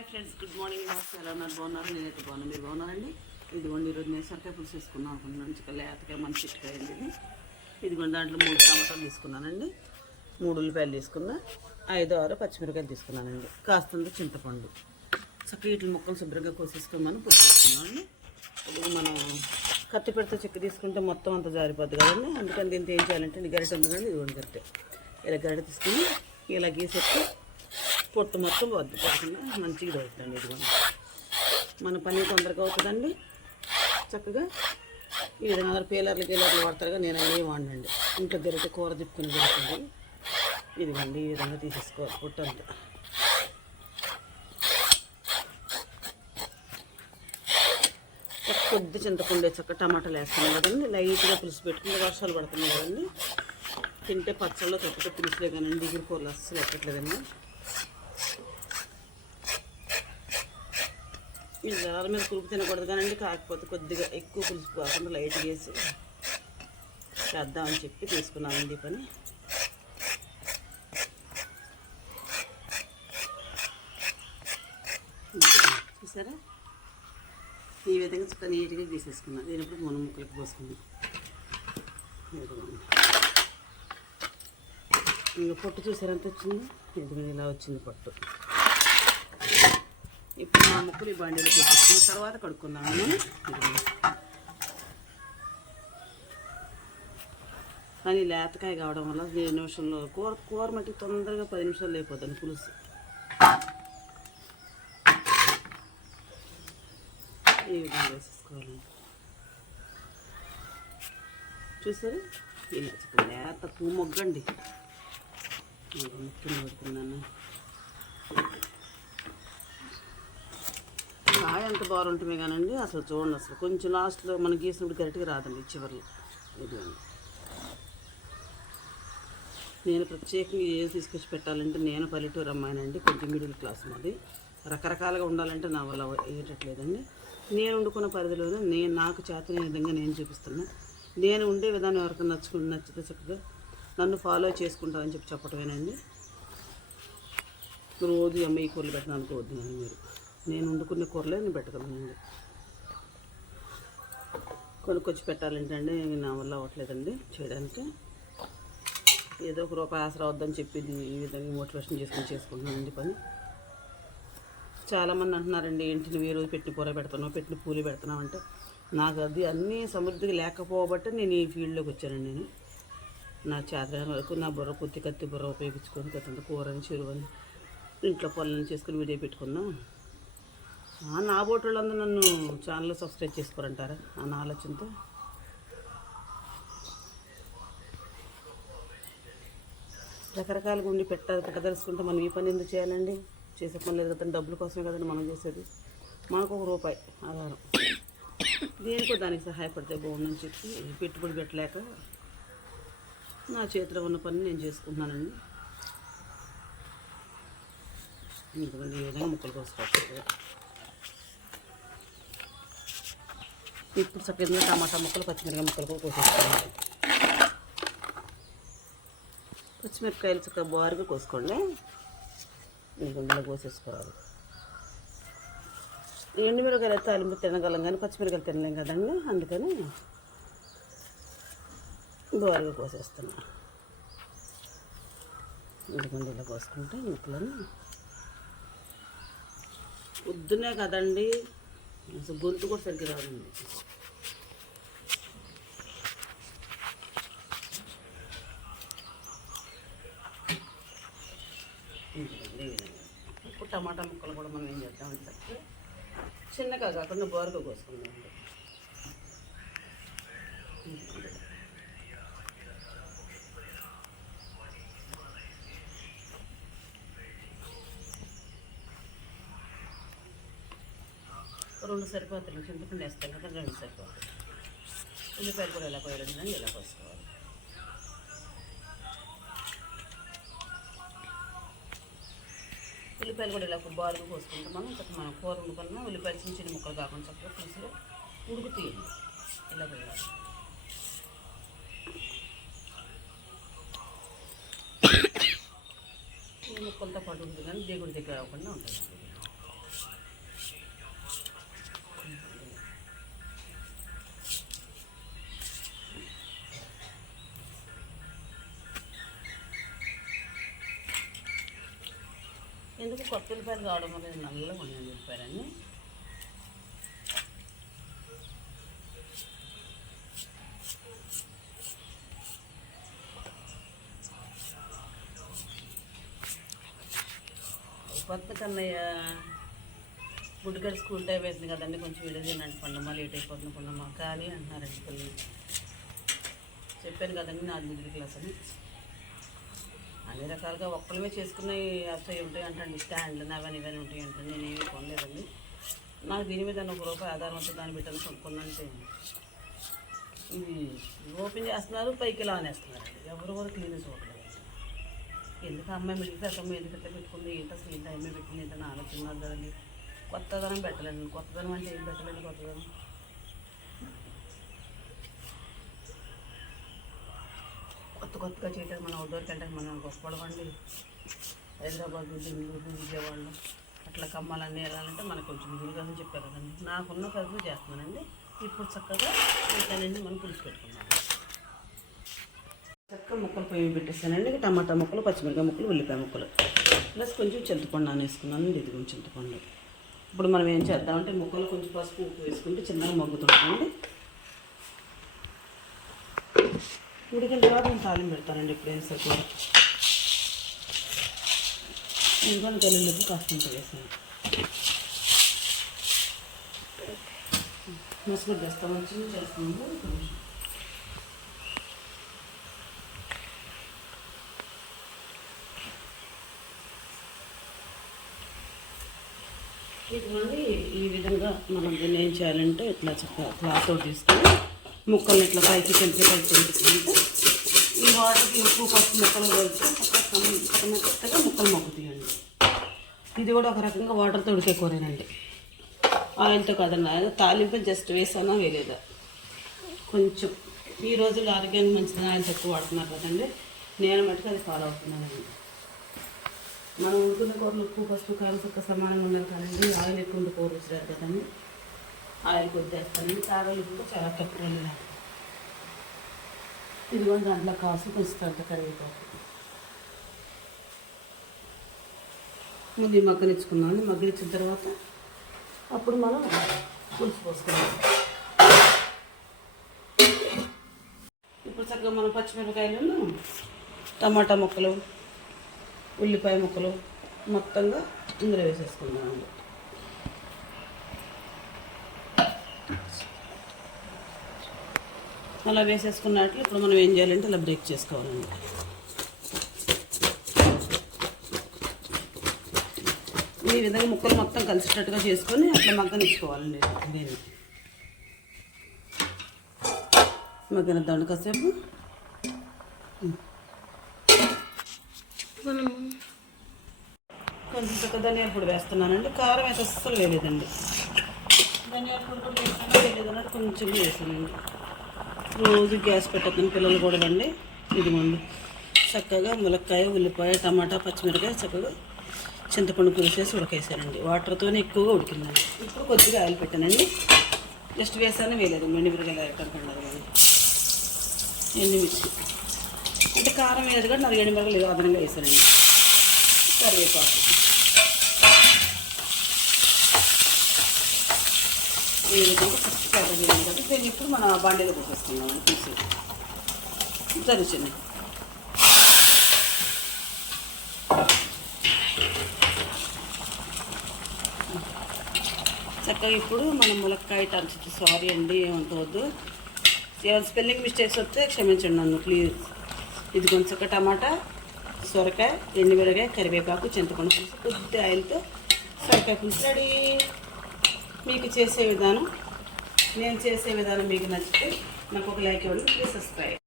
Hi friends, good morning. నమస్తే. ఎలా ఉన్నారు? బాగున్నారు? నేనైతే బాగున్నాను. మీరు బాగున్నారండి? ఇదిగోండి, ఈరోజు నేను సొరకాయ పులుసు వేసుకున్నాను అనుకున్నాను. మంచిగా లేతకాయ మంచి చిట్టుకాయ అండి ఇది. ఇదిగోండి, దాంట్లో 3 టమాటాలు తీసుకున్నానండి, 3 ఉల్లిపాయలు తీసుకున్నా, 5, 6 పచ్చిమిరకాయలు తీసుకున్నానండి, కాస్తంత చింతపండు. చక్కగా వీటి ముక్కలు శుభ్రంగా కోసేసుకున్నాను, పులుసు వేసుకున్నాను. ఇప్పుడు మనం కత్తి పెడితే చెక్క తీసుకుంటే మొత్తం అంతా జారిపోద్ది కదండి. అందుకని దీంతో ఏం చేయాలంటే గరిటె ఉంది కదండి, ఇదిగోండి గరిటె. ఇలా గరిటె తీసుకుని ఇలా గీసేస్తే పొట్టు మొత్తం వద్దు కాకుండా మంచిగా దొరుకుతుంది. ఇదిగోండి, మన పని తొందరగా అవుతుందండి. చక్కగా ఈ విధంగా పీలర్లు వాడతారుగా, నేను అన్నీ వాడినండి. ఇంట్లో గరిటె కూర తిప్పుకుని దొరుకుతుంది. ఇదిగోండి, ఈ విధంగా తీసేసుకోవాలి పొట్టు అంతా. కొద్ది చింతకుండే చక్క టమాటాలు వేస్తున్నాం కదండి. లైట్గా పులుసు పెట్టుకుని వర్షాలు పడుతున్నాయి కదండి. తింటే పచ్చళ్ళు తొక్కుతో పులుసులే కానండి, దిగురు కూరలు అస్సలు ఎక్కట్లేదండి. ఈ జరాల మీద పులుపు తినకూడదు కానండి, కాకపోతే కొద్దిగా ఎక్కువ పులుసు కాకుండా లైట్గా వేసి చేద్దామని చెప్పి తీసుకున్నామండి ఈ పని. చూసారా, ఈ విధంగా చుట్టూ నీట్గా తీసేసుకున్నాం. దీనిప్పుడు మనం ముక్కలకి పోసుకున్నాం. ఇంకా పొట్టు చూసారు ఎంత వచ్చింది, ఇది ఇలా వచ్చింది పొట్టు. ఇప్పుడు మా ముక్కలు ఈ బాండీలో పెట్టేసుకున్న తర్వాత కడుక్కున్నాము. కానీ లేతకాయ కావడం వల్ల 10 నిమిషంలో కూర మట్టి తొందరగా 10 నిమిషాలు లేకపోతుంది పులుసు. ఈ విధంగా వేసేసుకోవాలి. చూసారు, ఇలా లేత పువ్వు మొగ్గండి. ముక్కలు పెడుతున్నాను. కాయ ఎంత బాగుంటుంది కానండి, అసలు చూడండి, అసలు కొంచెం లాస్ట్లో మనం గీసినప్పుడు గరిటిగా రాదండి చివరిలో. ఇదిగోండి, నేను ప్రత్యేకంగా ఏది తీసుకొచ్చి పెట్టాలంటే, నేను పల్లెటూరు అమ్మాయినండి, కొంచెం మిడిల్ క్లాస్ మాది. రకరకాలుగా ఉండాలంటే నా వల్ల అయ్యేటట్లేదండి. నేను వండుకున్న పరిధిలోనే నాకు చేతనే విధంగా నేను చూపిస్తున్నా. నేను ఉండే విధానం ఎవరికైనా నచ్చితే చక్కగా నన్ను ఫాలో చేసుకుంటామని చెప్పటమేనండి. రోజు అమ్మాయి కూరలు పెట్టిన అనుకోవద్దు కానీ మీరు. నేను వండుకునే కూరలే నేను పెట్టగలనండి. కొనుక్కొచ్చి పెట్టాలంటే అండి నా వల్ల అవ్వట్లేదండి చేయడానికి. ఏదో ఒక రూపాయి ఆసరా వద్దని చెప్పి ఈ విధంగా మోటివేషన్ చేసుకుంటున్నానండి పని. చాలామంది అంటున్నారండి, ఏంటి నువ్వు ఏ రోజు పెట్టిన కూర పెడుతున్నావు, పెట్టిన పూలు పెడుతున్నావు అంటే, నాకు అది అన్నీ సమృద్ధిగా లేకపోబట్టే నేను ఈ ఫీల్డ్లోకి వచ్చానండి. నేను నా చేతన వరకు నా బుర్ర కత్తి బుర్ర ఉపయోగించుకొని కొత్త కూరని చెరువని ఇంట్లో పనులను చేసుకుని వీడియో పెట్టుకున్నా. నా బోటోళ్ళందరూ నన్ను ఛానల్ సబ్స్క్రైబ్ చేసుకోరంటారా నా ఆలోచనతో? రకరకాలుగా ఉండి పెట్టదలుచుకుంటే మనం ఈ పని ఎందుకు చేయాలండి? చేసే పని లేదు కదండి, డబ్బుల కోసమే కదండి మనం చేసేది. మనకు ₹1 ఆధారం, దేనికో దానికి సహాయపడితే బాగుందని చెప్పి పెట్టుబడి పెట్టలేక నా చేతిలో ఉన్న పని నేను చేసుకుంటున్నానండి. ఎందుకంటే ఈ విధంగా ముక్కలు కోసుకోవచ్చు. ఇప్పుడు చక్కగా టమాటా ముక్కలు, పచ్చిమిరకాయ ముక్కలు కూడా కోసేసుకోవాలి. పచ్చిమిరపకాయలు చక్కగా బారుగా కోసుకోండి. గుండెలో కోసేసుకోవాలి. ఎండుమిరకాయలు అయితే తాలింపు తినగలం కానీ పచ్చిమిరకాయలు తినలేం కదండి, అందుకని బారుగా కోసేస్తున్నా. గుండెలో కోసుకుంటే ముక్కలను పొద్దునే కదండి, అసలు గొంతు కూడా సరిగ్గా రాదండి. ఇప్పుడు టమాటా ముక్కలు కూడా మనం ఏం చేద్దామంటే చిన్నగా కాకుండా బారుగా కోసుకుందాం. రెండు సరిపోతుంది, చింతపండు వేస్తాం కదా, 2 సరిపోతుంది. ఉల్లిపాయలు కూడా ఎలా కోయాలండి, ఇలా కోసుకోవాలి. ఉల్లిపాయలు కూడా ఇలా బారుగా కోసుకుంటాం. మనం కూర వండుకున్నా ఉల్లిపాయలు చిన్న చిన్న ముక్కలు కాకుండా చక్కగా పులుసులో ఉడుకుతాయండి. ఇలా పోయాలి. ఈ ముక్కలతో పాటు ఉంటుంది కానీ దేవుడి దగ్గర అవ్వకుండా ఉంటుంది. ఎందుకు కొత్త ఉల్లిపాయలు కావడం వల్ల నల్లగా ఉన్నాయి ఉల్లిపాయలన్నీ. కొత్త కన్నయ్య గుడ్డుగడ స్కూల్ టైం అవుతుంది కదండి, కొంచెం వీడియో తినండి పండమ్మ, లేట్ అయిపోతుంది పండమ్మ కానీ అంటున్నారండి పిల్లలు. చెప్పాను కదండి 4వ క్లాస్ అని. అన్ని రకాలుగా ఒక్కళ్ళమే చేసుకున్నవి అసలు ఉంటాయి అంటండి, స్టాండ్లు అవన్నీ ఇవన్నీ ఉంటాయి అంటండి. నేను ఏమీ కొనలేదండి. నాకు దీని మీద ₹1 ఆధారం వస్తే దాన్ని పెట్టని కొనుక్కున్నానంటే ఇది ఓపెన్ చేస్తున్నారు, పైకి లానేస్తున్నారండి. ఎవరు కూడా క్లీన్ చూడలేదు. ఎందుకు అమ్మాయి మిడిల్ క్లాస్ అమ్మాయి ఎందుకంటే పెట్టుకుంది, ఏంటి అసలు ఏంటి అమ్మాయి పెట్టుకుంది ఏంటని ఆలోచన కదండి. కొత్తదనం పెట్టలేండి. కొత్తదనం అంటే ఏం పెట్టలేండి. కొత్తదనం కొత్తగా చేయడానికి మనం అవుట్డోర్కి వెళ్ళడానికి మనం గొప్పపడమండి. హైదరాబాద్, బెంగళూరు, విజయవాడలో అట్లా కమ్మాలన్నీ వెళ్ళాలంటే మనకు కొంచెం వీలుగానే చెప్పారు కదండి. నాకున్న పరిస్థితి చేస్తున్నానండి. ఇప్పుడు చక్కగా వీటన్నింటినీ మనం పులుసు పెట్టుకున్నాం. చక్కగా ముక్కలు పొయ్యి పెట్టేస్తానండి. టమాటా ముక్కలు, పచ్చిమిరకాయ ముక్కలు, ఉల్లిపాయ ముక్కలు ప్లస్ కొంచెం చింతపండు నానేసుకున్నాను. ఇది కొంచెం చింతపండు. ఇప్పుడు మనం ఏం చేద్దామంటే ముక్కలు కొంచెం పసుపు ఉప్పు వేసుకుంటే చిన్నగా మగ్గుతుంటామండి. ఉడికిన తర్వాత నేను తాలింపు పెడతానండి. ఎప్పుడైనా సరే కూడా ఇంకొని గల్లుల్లిపు కాస్తంత వేసాను. మసుగుడు చేస్తాం, వచ్చి చేస్తాము. ఇదిగోండి ఈ విధంగా మనం దీన్ని ఏం చేయాలంటే ఇట్లా చక్కగా క్లాత్ అవుట్ తీసుకొని ముక్కల్ని ఇట్లా పైకి తెంపుకుంటే ఈ వాటర్కి ఉప్పు పసుపు ముక్కలు కలిసి చక్కగా మెత్తగా ముక్కలు మొక్కుతాయండి. ఇది కూడా ఒక రకంగా వాటర్తో ఉడికే కూరేనండి. ఆయిల్తో కాదన్నా, తాలింపు జస్ట్ వేసానా వేయలేదా. కొంచెం ఈ రోజుల్లో ఆరోగ్యానికి మంచిది, ఆయిల్ తక్కువ వాడుతున్నారు కదండి. నేను మటుకు అది ఫాలో అవుతున్నానండి. మనం ఉడుకున్న కూరలు ఉప్పు పసుపు కారం చక్క సమానంగా ఉండాలి కదండి. ఆయిల్ ఎక్కువ ఉండి కూర వచ్చారు కదండి. ఆయిల్ కొద్దిస్తానండి. తాగలు కూడా చాలా తక్కువ ఉండాలి. ఇదిగోండి దాంట్లో కాసు కొంచెం కరివేపాకు ముందు మగ్గనిచ్చుకున్నాను. మగ్గనిచ్చిన తర్వాత అప్పుడు మనం పులుసు పోసుకున్నాం. ఇప్పుడు చక్కగా మనం పచ్చిమిరపకాయలను, టమాటా ముక్కలు, ఉల్లిపాయ ముక్కలు మొత్తంగా ఇందులో వేసేసుకుందామండి. అలా వేసేసుకున్నట్లు ఇప్పుడు మనం ఏం చేయాలంటే ఇలా బ్రేక్ చేసుకోవాలండి. ఈ విధంగా ముక్కలు మొత్తం కలిసేటట్టుగా చేసుకొని అట్లా మగ్గనిచ్చుకోవాలండి. దీన్ని మగ్గనిద్దామండి కాసేపు. కొంచెం చక్కగా ధనియాల పొడి వేస్తున్నానండి. కారం అయితే అస్సలు వేయలేదండి. ధనియాల పొడి కూడా వేయలేదన్నట్టు కొంచెం వేసానండి. రోజు గ్యాస్ పెట్టద్దని పిల్లలు కూడా రండి. ఇదిగోండి చక్కగా ములక్కాయ, ఉల్లిపాయ, టమాటా, పచ్చిమిరకాయ చక్కగా చింతపండు పులిసేసి ఉడకేసానండి. వాటర్తోనే ఎక్కువగా ఉడికిందండి. ఇప్పుడు కొద్దిగా ఆయిల్ పెట్టానండి. జస్ట్ వేసాను, వేయలేదు. ఎండుమిరకాయలు ఎక్కడికండి కానీ ఎండుమిర్చి అంటే కారం వేయదు కానీ 4 ఎండుమిరకాయలు అదనంగా వేసానండి. కరివేపాకు ఈ విధంగా చక్కగా వేయాలి కాబట్టి దీన్ని ఇప్పుడు మన బాండీలో పోసేసుకున్నాం. తీసి జరుగుతుంది. చక్కగా ఇప్పుడు మనం ములక్కాయ టర్చి సారీ అండి ఏమనుకోవద్దు, ఏమైనా స్పెల్లింగ్ మిస్టేక్స్ వస్తే క్షమించండి నన్ను ప్లీజ్. ఇది కొంచెం టమాటా, సొరకాయ, ఎండుమిరకాయ, కరివేపాకు, చింతపండు పులుసు, కొద్ది ఆయిల్తో సొరకాయ పులుసు రెడీ. మీకు చేసే విధానం, నేను చేసే విధానం మీకు నచ్చితే నాకు ఒక లైక్ ఇవ్వండి. Please subscribe.